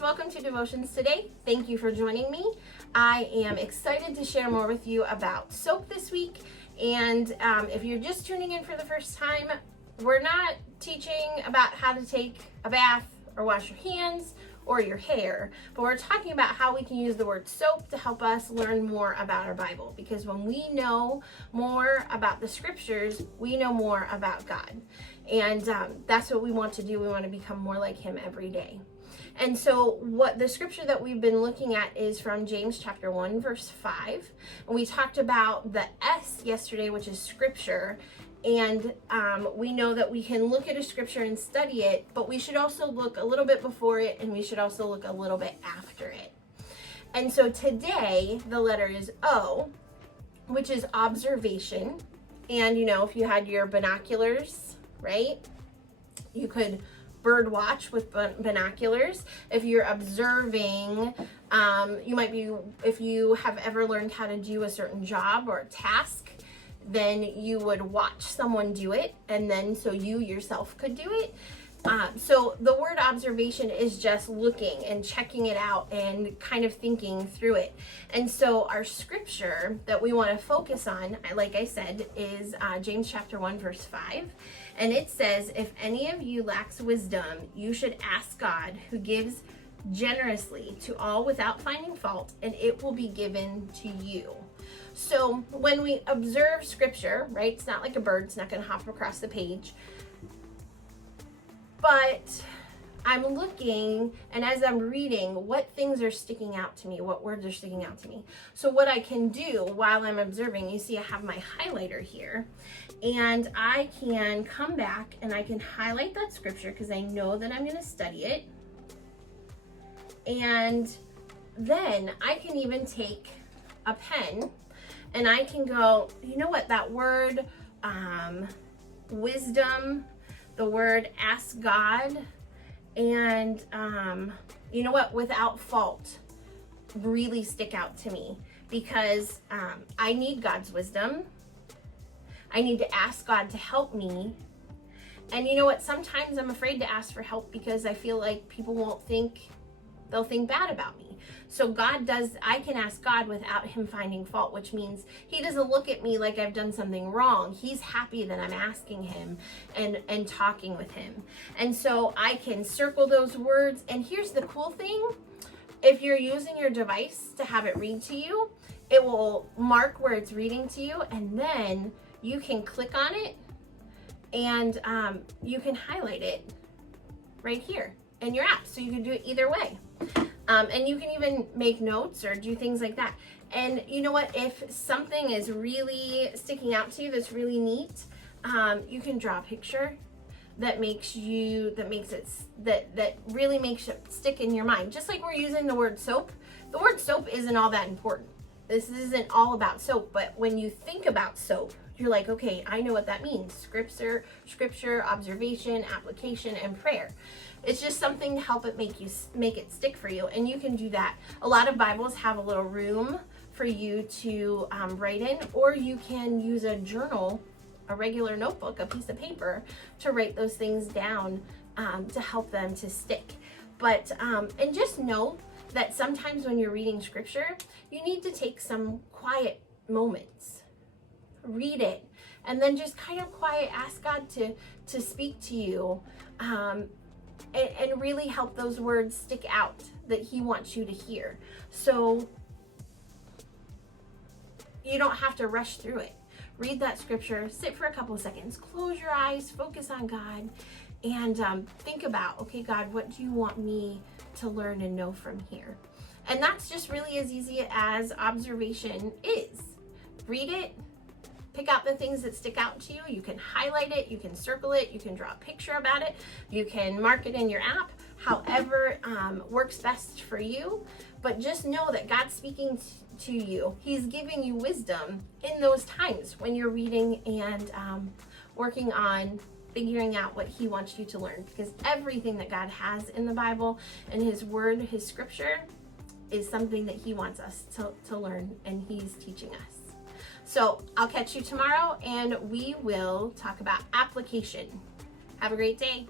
guys, welcome to Devotions Today. Thank you for joining me. I am excited to share more with you about soap this week. And if you're just tuning in for the first time, we're not teaching about how to take a bath or wash your hands or your hair, but we're talking about how we can use the word soap to help us learn more about our Bible. Because when we know more about the scriptures, we know more about God. And that's what we want to do. We want to become more like Him every day. And so what the scripture that we've been looking at is from James chapter 1, verse 5. And we talked about the S yesterday, which is scripture. And we know that we can look at a scripture and study it, but we should also look a little bit before it, and we should also look a little bit after it. And so today, the letter is O, which is observation. And, you know, if you had your binoculars, right, you could bird watch with binoculars. If you're observing, you might be, if you have ever learned how to do a certain job or a task, then you would watch someone do it, and then so you yourself could do it. So the word observation is just looking and checking it out and kind of thinking through it. And so our scripture that we want to focus on, like I said, is James chapter 1, verse 5. And it says, if any of you lacks wisdom, you should ask God, who gives generously to all without finding fault, and it will be given to you. So when we observe scripture, right, it's not like a bird, it's not going to hop across the page. But I'm looking, and as I'm reading, what things are sticking out to me, what words are sticking out to me. So what I can do while I'm observing, you see I have my highlighter here, and I can come back and I can highlight that scripture because I know that I'm going to study it. And then I can even take a pen and I can go, you know what, that word wisdom, the word ask God, and you know what, without fault really stick out to me because I need God's wisdom. I need to ask God to help me. And you know what, sometimes I'm afraid to ask for help because I feel like people they'll think bad about me. So I can ask God without Him finding fault, which means He doesn't look at me like I've done something wrong. He's happy that I'm asking Him and talking with Him. And so I can circle those words. And here's the cool thing. If you're using your device to have it read to you, it will mark where it's reading to you, and then you can click on it and you can highlight it right here in your app. So you can do it either way. And you can even make notes or do things like that. And you know what, if something is really sticking out to you that's really neat, you can draw a picture that really makes it stick in your mind. Just like we're using the word soap. The word soap isn't all that important. This isn't all about soap, but when you think about soap, you're like, okay, I know what that means. Scripture, observation, application, and prayer. It's just something to help it make it stick for you, and you can do that. A lot of Bibles have a little room for you to write in, or you can use a journal, a regular notebook, a piece of paper to write those things down to help them to stick. But and just know that sometimes when you're reading scripture, you need to take some quiet moments. Read it, and then just kind of quiet, ask God to speak to you. And really help those words stick out that He wants you to hear. So you don't have to rush through it. Read that scripture, sit for a couple of seconds, close your eyes, focus on God, and think about, okay, God, what do you want me to learn and know from here? And that's just really as easy as observation is. Read it. Pick out the things that stick out to you. You can highlight it, you can circle it, you can draw a picture about it, you can mark it in your app, however works best for you. But just know that God's speaking to you. He's giving you wisdom in those times when you're reading and working on figuring out what He wants you to learn. Because everything that God has in the Bible and His Word, His Scripture, is something that He wants us to learn, and He's teaching us. So I'll catch you tomorrow, and we will talk about application. Have a great day.